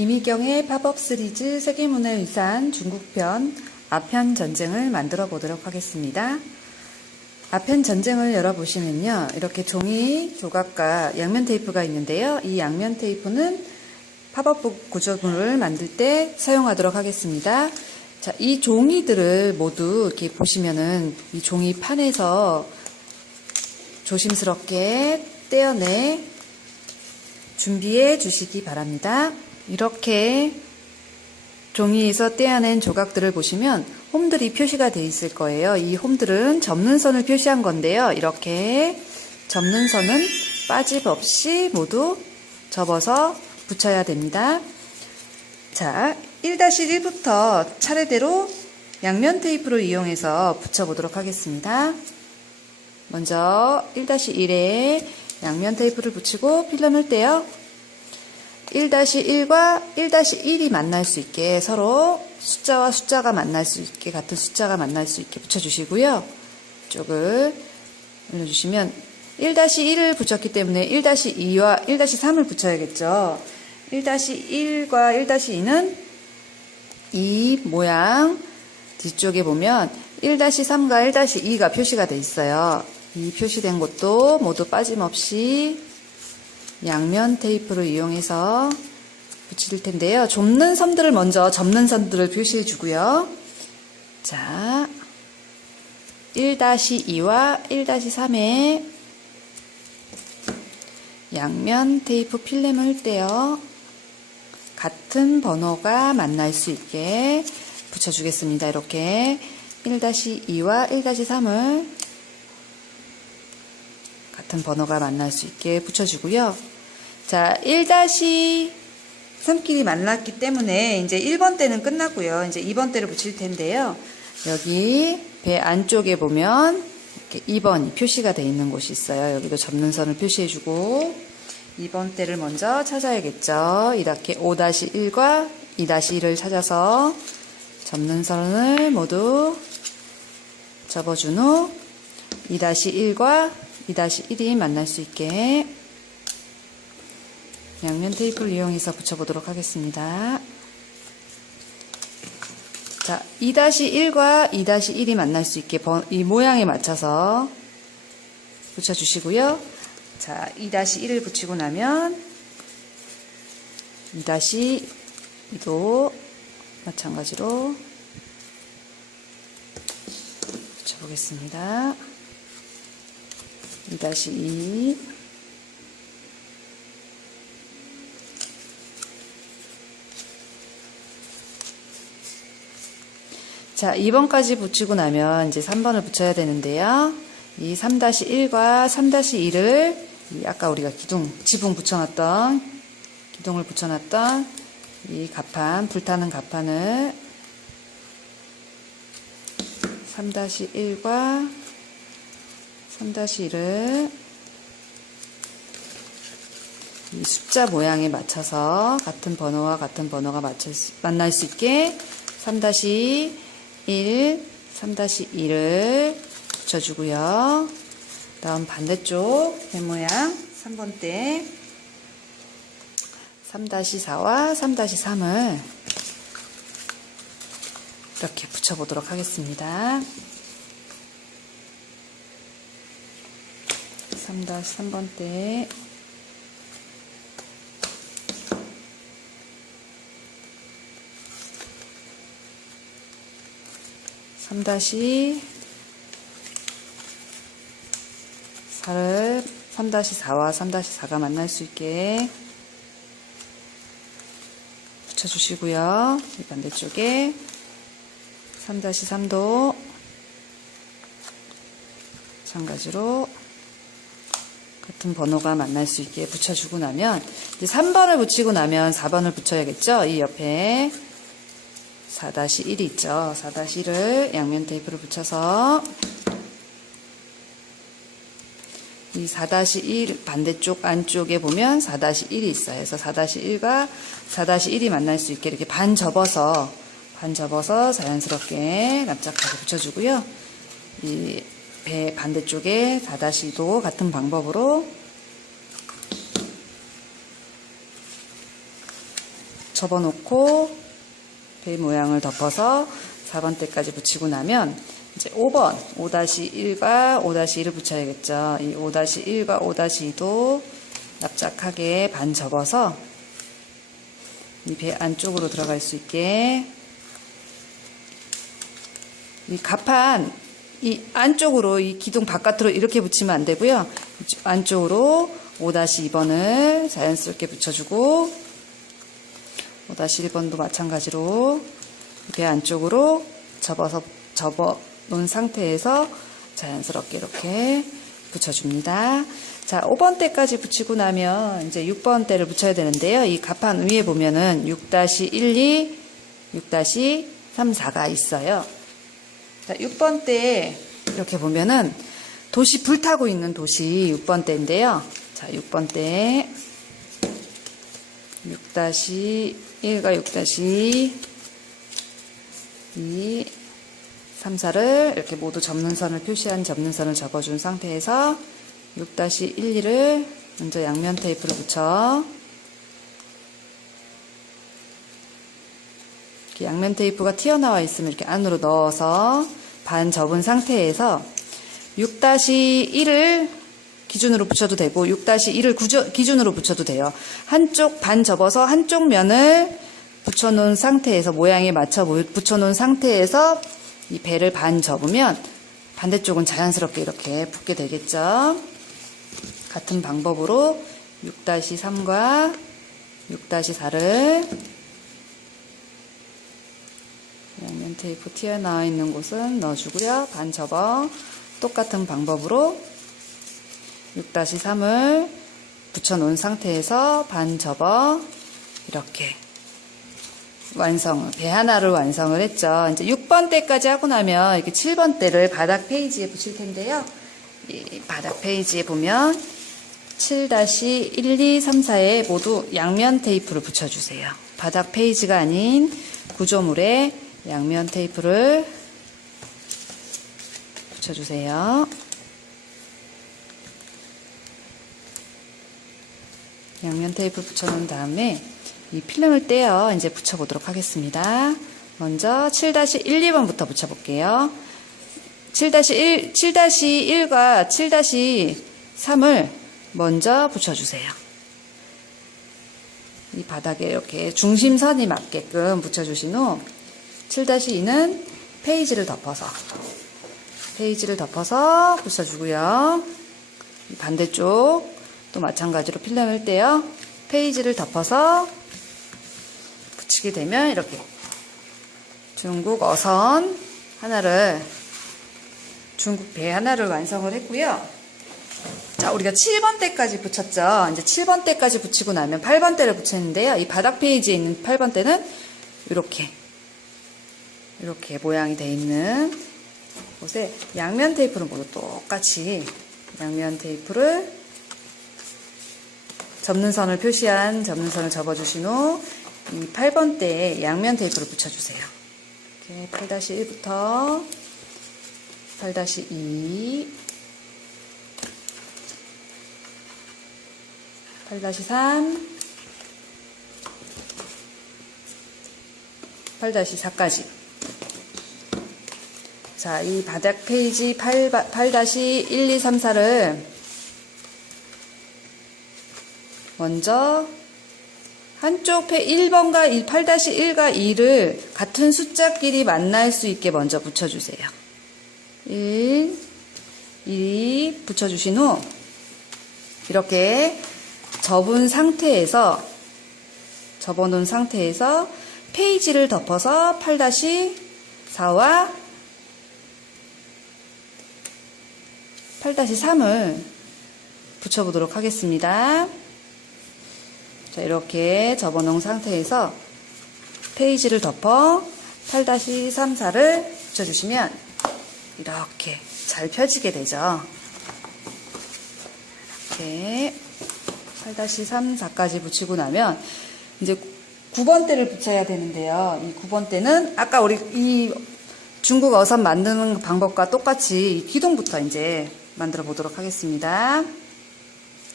이미경의 팝업 시리즈 세계문화유산 중국편 아편 전쟁을 만들어 보도록 하겠습니다. 아편 전쟁을 열어보시면요, 이렇게 조각과 양면 테이프가 있는데요. 이 양면 테이프는 팝업 구조물을 만들 때 사용하도록 하겠습니다. 자, 이 종이들을 모두 이렇게 보시면은 이 종이 판에서 조심스럽게 떼어내 준비해 주시기 바랍니다. 이렇게 종이에서 떼어낸 조각들을 보시면 홈들이 표시가 되어 있을 거예요. 이 홈들은 접는 선을 표시한 건데요. 이렇게 접는 선은 빠짐없이 모두 접어서 붙여야 됩니다. 자, 1-1부터 차례대로 양면 테이프를 이용해서 붙여보도록 하겠습니다. 먼저 1-1에 양면 테이프를 붙이고 필름을 떼어 1-1과 1-1이 만날 수 있게 서로 숫자와 숫자가 만날 수 있게 같은 숫자가 만날 수 있게 붙여주시고요. 이쪽을 올려주시면 1-1을 붙였기 때문에 1-2와 1-3을 붙여야겠죠. 1-1과 1-2는 이 모양 뒤쪽에 보면 1-3과 1-2가 표시가 되어 있어요. 이 표시된 곳도 모두 빠짐없이 양면 테이프를 이용해서 붙일 텐데요. 좁는 선들을 먼저 접는 선들을 표시해 주고요. 자, 1-2와 1-3에 양면 테이프 필름을 떼어 같은 번호가 만날 수 있게 붙여주겠습니다. 이렇게 1-2와 1-3을 같은 번호가 만날 수 있게 붙여주고요. 자, 1-3끼리 만났기 때문에 이제 1번 때는 끝났고요. 이제 2번 때를 붙일 텐데요. 여기 배 안쪽에 보면 이렇게 2번이 표시가 되어 있는 곳이 있어요. 여기도 접는 선을 표시해주고 2번 때를 먼저 찾아야겠죠. 이렇게 5-1과 2-1을 찾아서 접는 선을 모두 접어준 후 2-1과 2-1이 만날 수 있게 양면 테이프를 이용해서 붙여보도록 하겠습니다. 자, 2-1과 2-1이 만날 수 있게 이 모양에 맞춰서 붙여주시고요. 자, 2-1을 붙이고 나면 2-2도 마찬가지로 붙여보겠습니다. 2-2 자, 2번까지 붙이고 나면 이제 3번을 붙여야 되는데요. 이 3-1과 3-2를 아까 우리가 지붕 기둥을 붙여놨던 이 가판, 불타는 가판을 3-1과 3-1을 이 숫자 모양에 맞춰서 같은 번호와 같은 번호가 만날 수 있게 3-1, 3-2를 붙여주고요. 다음 반대쪽 배 모양 3번 때 3-4와 3-3을 이렇게 붙여보도록 하겠습니다. 3-3번 때 3-4를 3-4와 3-4가 만날 수 있게 붙여주시고요. 이 반대쪽에 3-3도 마찬가지로 같은 번호가 만날 수 있게 붙여주고 나면 이제 3번을 붙이고 나면 4번을 붙여야겠죠. 이 옆에 4-1이 있죠. 4-1을 양면 테이프를 붙여서 이 4-1 반대쪽 안쪽에 보면 4-1이 있어요. 그래서 4-1과 4-1이 만날 수 있게 이렇게 반 접어서 자연스럽게 납작하게 붙여주고요. 이 배 반대쪽에 4-2도 같은 방법으로 접어놓고 배 모양을 덮어서 4번 때까지 붙이고 나면 이제 5번 5-1과 5-1을 붙여야겠죠. 이 5-1과 5-2도 납작하게 반 접어서 이 배 안쪽으로 들어갈 수 있게 이 가판 이 안쪽으로 이 기둥 바깥으로 이렇게 붙이면 안 되고요. 안쪽으로 5-2번을 자연스럽게 붙여주고 5-1번도 마찬가지로 배 안쪽으로 접어 놓은 상태에서 자연스럽게 이렇게 붙여줍니다. 자, 5번 때까지 붙이고 나면 이제 6번 때를 붙여야 되는데요. 이 가판 위에 보면은 6-12, 6-34가 있어요. 자, 6번 때 이렇게 보면은 돛이 불타고 있는 돛이 6번 때인데요. 자, 6번 때 6-1과 6-2, 3, 4를 이렇게 모두 접는 선을 표시한 접는 선을 접어준 상태에서 6-1, 2를 먼저 양면 테이프를 붙여 이렇게 양면 테이프가 튀어나와 있으면 이렇게 안으로 넣어서 반 접은 상태에서 6-1을 기준으로 붙여도 되고 6-1을 기준으로 붙여도 돼요. 한쪽 반 접어서 한쪽 면을 붙여놓은 상태에서 모양에 맞춰 붙여놓은 상태에서 이 배를 반 접으면 반대쪽은 자연스럽게 이렇게 붙게 되겠죠. 같은 방법으로 6-3과 6-4를 양면 테이프 튀어나와 있는 곳은 넣어주고요. 반 접어 똑같은 방법으로 6-3을 붙여놓은 상태에서 반 접어 이렇게 배 하나를 완성을 했죠. 이제 6번 때까지 하고 나면 이렇게 7번 때를 바닥 페이지에 붙일 텐데요. 이 바닥 페이지에 보면 7-1, 2, 3, 4에 모두 양면 테이프를 붙여주세요. 바닥 페이지가 아닌 구조물에 양면 테이프를 붙여주세요. 양면 테이프 붙여놓은 다음에 이 필름을 떼어 이제 붙여보도록 하겠습니다. 먼저 7-1, 2번부터 붙여볼게요. 7-1과 7-3을 먼저 붙여주세요. 이 바닥에 이렇게 중심선이 맞게끔 붙여주신 후 7-2는 페이지를 덮어서 붙여주고요. 반대쪽 또 마찬가지로 필름을 떼어 페이지를 덮어서 붙이게 되면 이렇게 중국 어선 하나를 중국 배 하나를 완성을 했고요. 자, 우리가 7번 때까지 붙였죠. 이제 7번 때까지 붙이고 나면 8번 때를 붙였는데요. 이 바닥 페이지에 있는 8번 때는 이렇게 모양이 되어 있는 곳에 양면 테이프를 모두 똑같이 양면 테이프를 접는 선을 표시한 접는 선을 접어주신 후 이 8번 때에 양면 테이프를 붙여주세요. 이렇게 8-1부터 8-2 8-3 8-4까지 자, 이 바닥 페이지 8-1, 2, 3, 4를 먼저 한쪽 1번과 8-1과 2를 같은 숫자끼리 만날 수 있게 먼저 붙여주세요. 1, 2 붙여주신 후 이렇게 접어놓은 상태에서 페이지를 덮어서 8-4와 8-3을 붙여보도록 하겠습니다. 자, 이렇게 접어놓은 상태에서 페이지를 덮어 8-3, 4를 붙여주시면 이렇게 잘 펴지게 되죠. 이렇게 8-3, 4까지 붙이고 나면 이제 9번 대를 붙여야 되는데요. 이 9번 대는 아까 우리 이 중국 어선 만드는 방법과 똑같이 기둥부터 이제 만들어 보도록 하겠습니다.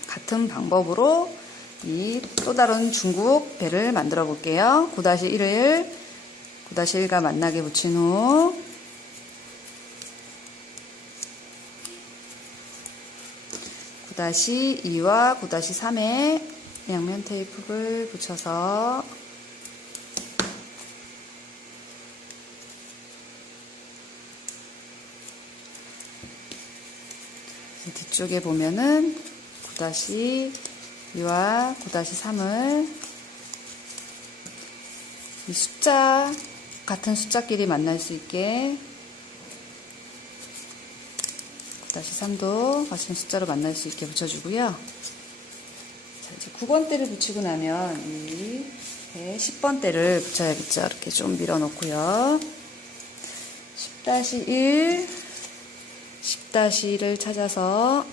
같은 방법으로 이 또 다른 중국 배를 만들어 볼게요. 9-1과 만나게 붙인 후 9-2와 9-3에 양면 테이프를 붙여서 뒤쪽에 보면은 9-2와 9-3을 이 같은 숫자끼리 만날 수 있게 9-3도 같은 숫자로 만날 수 있게 붙여주고요. 자, 이제 9번대를 붙이고 나면 이 10번대를 붙여야겠죠. 이렇게 좀 밀어놓고요. 10-1, 10-1을 찾아서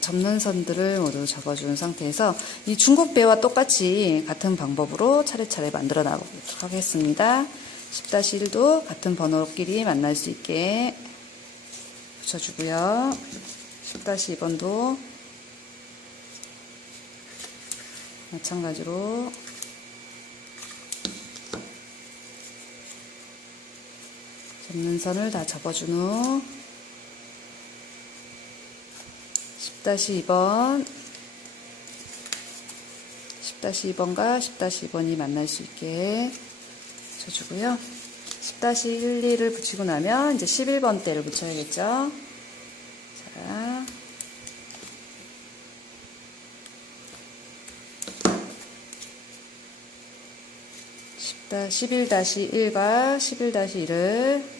접는 선들을 모두 접어준 상태에서 이 중국배와 똑같이 같은 방법으로 차례차례 만들어 나가도록 하겠습니다. 10-1도 같은 번호끼리 만날 수 있게 붙여주고요. 10-2번도 마찬가지로 접는 선을 다 접어준 후 10-2번 10-2번과 10-2번이 만날 수 있게 붙여주고요. 10-1, 2를 붙이고 나면 이제 11번대를 붙여야겠죠. 자, 11-1과 11-1을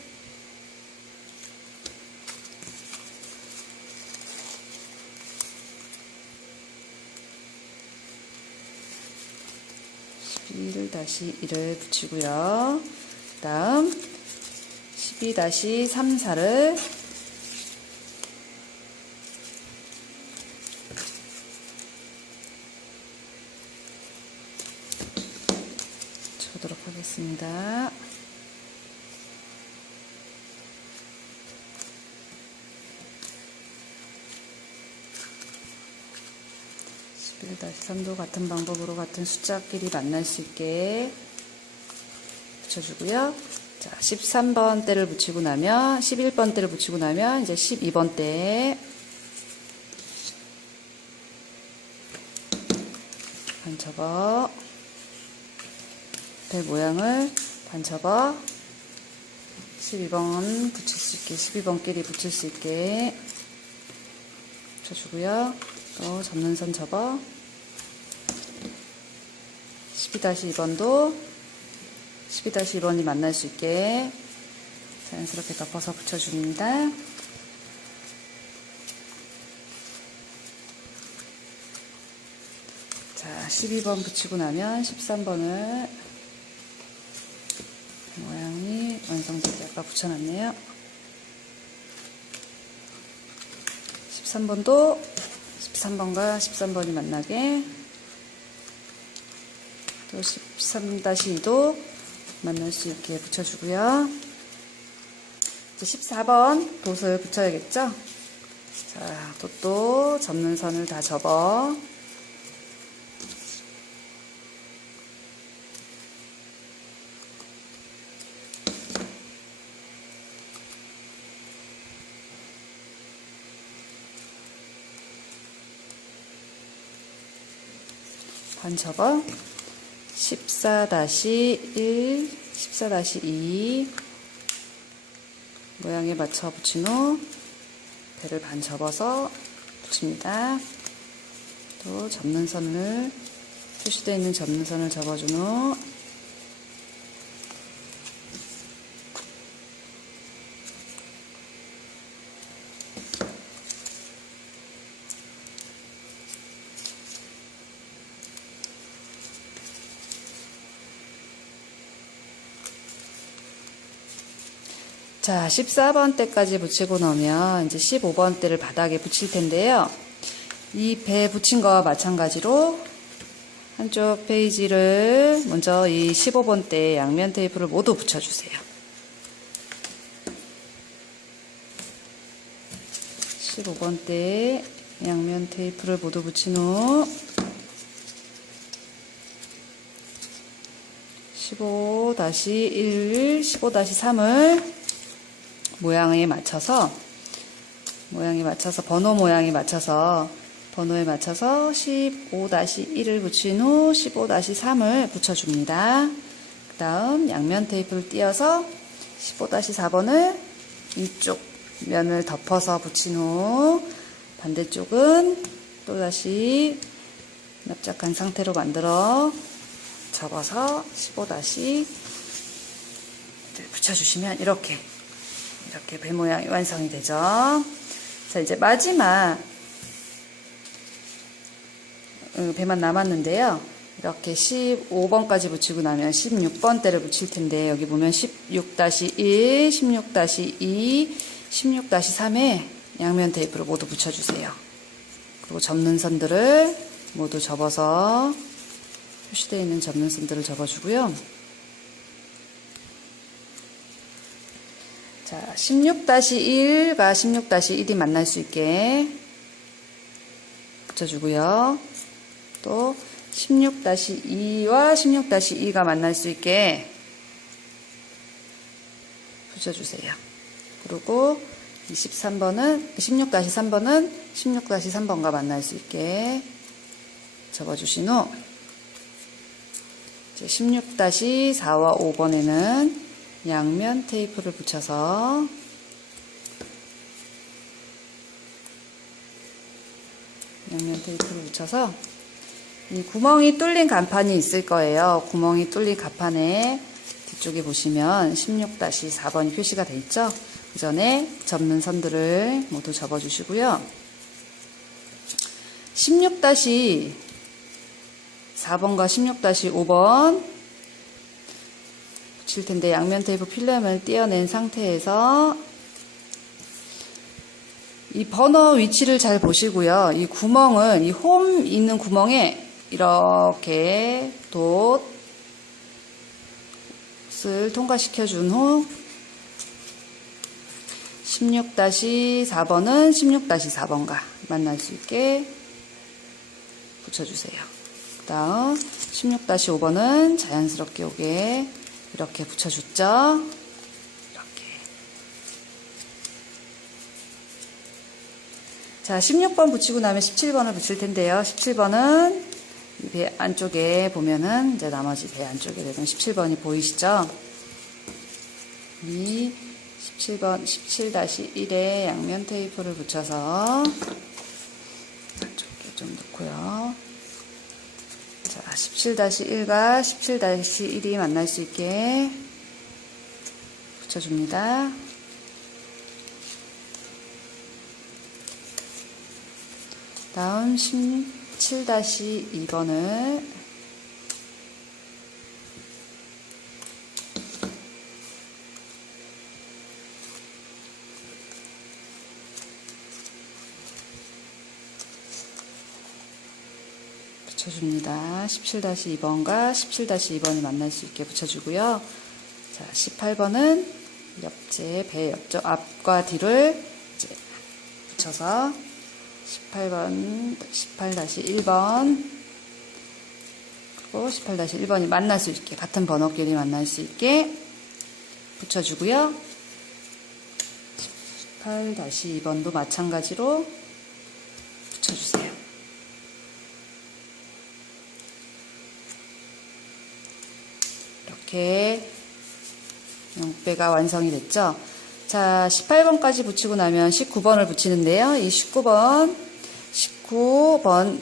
11-1을 붙이고요. 그 다음 12-3, 4를 쳐보도록 하겠습니다. (11-3도) 같은 방법으로 같은 숫자끼리 만날 수 있게 붙여주고요. 자, 13번대를 붙이고 나면 11번대를 붙이고 나면 이제 12번대 반접어 배 모양을 반접어 12번 붙일 수 있게 12번끼리 붙일 수 있게 붙여주고요. 또 접는 선 접어 12-2번도 12-2번이 만날 수 있게 자연스럽게 덮어서 붙여줍니다. 자, 12번 붙이고 나면 13번을 모양이 완성되게 아까 붙여놨네요. 13번도 13번과 13번이 만나게 또 13-2도 만날 수 있게 붙여주고요. 이제 14번 돛을 붙여야겠죠? 자, 돛도 접는 선을 다 접어 반 접어 14-1, 14-2 모양에 맞춰 붙인 후 배를 반 접어서 붙입니다. 또 접는 선을 표시되어 있는 접는 선을 접어준 후 자, 14번대까지 붙이고 나면 이제 15번대를 바닥에 붙일 텐데요. 이 배 붙인 거와 마찬가지로 한쪽 페이지를 먼저 이 15번대 양면 테이프를 모두 붙여주세요. 15번대 양면 테이프를 모두 붙인 후 15-1, 15-3을 모양에 맞춰서 번호에 맞춰서 15-1을 붙인 후 15-3을 붙여줍니다. 그 다음 양면 테이프를 띄어서 15-4번을 이쪽 면을 덮어서 붙인 후 반대쪽은 또다시 납작한 상태로 만들어 접어서 15- 붙여주시면 이렇게 배 모양이 완성이 되죠. 자, 이제 마지막 배만 남았는데요. 이렇게 15번까지 붙이고 나면 16번대를 붙일 텐데, 여기 보면 16-1, 16-2, 16-3에 양면 테이프를 모두 붙여주세요. 그리고 접는 선들을 모두 접어서 표시되어 있는 접는 선들을 접어주고요. 자, 16-1과 16-1이 만날 수 있게 붙여주고요. 또 16-2와 16-2가 만날 수 있게 붙여주세요. 그리고 16-3번은 16-3번과 만날 수 있게 접어주신 후 16-4와 5번에는 양면 테이프를 붙여서 이 구멍이 뚫린 간판이 있을 거예요. 구멍이 뚫린 간판에 뒤쪽에 보시면 16-4번이 표시가 되어 있죠. 그 전에 접는 선들을 모두 접어주시고요. 16-4번과 16-5번 붙일 텐데, 양면 테이프 필름을 떼어낸 상태에서 이 버너 위치를 잘 보시고요. 이 구멍은 이 홈 있는 구멍에 이렇게 돛을 통과시켜 준 후 16-4번은 16-4번과 만날 수 있게 붙여주세요. 그 다음 16-5번은 자연스럽게 오게 이렇게 붙여줬죠. 이렇게. 자, 16번 붙이고 나면 17번을 붙일 텐데요. 17번은 배 안쪽에 보면은 이제 나머지 배 안쪽에 되면 17번이 보이시죠? 이 17번, 17-1에 양면 테이프를 붙여서 안쪽에 좀 넣고요. 자, 17-1과 17-1이 만날 수 있게 붙여줍니다. 다음 17-2번을 붙여줍니다. 17-2번과 17-2번을 만날 수 있게 붙여주고요. 자, 18번은 배 옆쪽 앞과 뒤를 이제 붙여서 18-1번 그리고 18-1번이 만날 수 있게, 같은 번호끼리 만날 수 있게 붙여주고요. 18-2번도 마찬가지로 붙여주세요. 이렇게 용배가 완성이 됐죠. 자, 18번까지 붙이고 나면 19번을 붙이는데요. 이 19번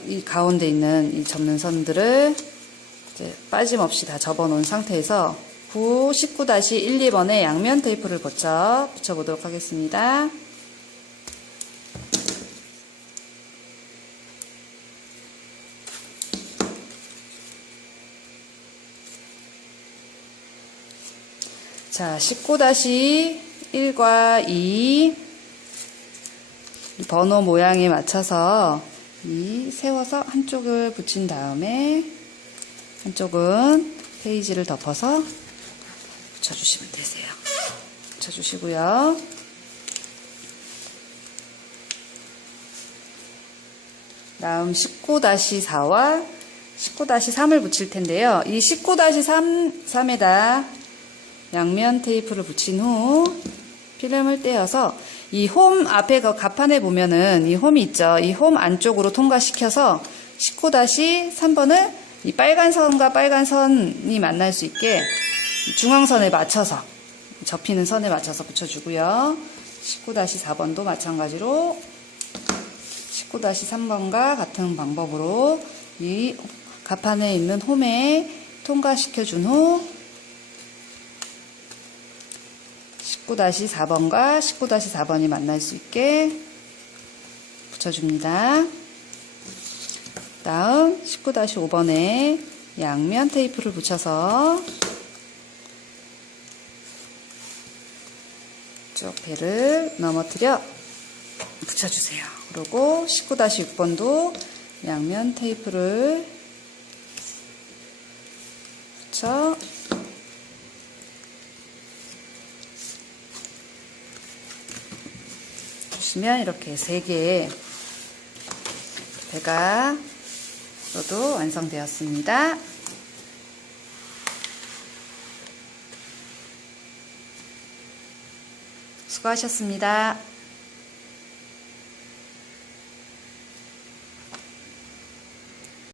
이 가운데 있는 이 접는 선들을 이제 빠짐없이 다 접어 놓은 상태에서 19-1, 2번에 양면 테이프를 붙여보도록 하겠습니다. 자, 19-1과 2 번호 모양에 맞춰서 세워서 한쪽을 붙인 다음에 한쪽은 페이지를 덮어서 붙여주시면 되세요. 붙여주시고요. 다음 19-4와 19-3을 붙일 텐데요. 이 19-3에다 양면 테이프를 붙인 후 필름을 떼어서 이 홈 앞에 그 갑판에 보면은 이 홈이 있죠. 이 홈 안쪽으로 통과시켜서 19-3번을 이 빨간 선과 빨간 선이 만날 수 있게 중앙선에 맞춰서 접히는 선에 맞춰서 붙여주고요. 19-4번도 마찬가지로 19-3번과 같은 방법으로 이 갑판에 있는 홈에 통과시켜준 후 19-4번과 19-4번이 만날 수 있게 붙여줍니다. 다음 19-5번에 양면 테이프를 붙여서 쭉 배를 넘어뜨려 붙여주세요. 그리고 19-6번도 양면 테이프를 붙여 주시면 이렇게 3개의 배가 또 완성되었습니다. 수고하셨습니다.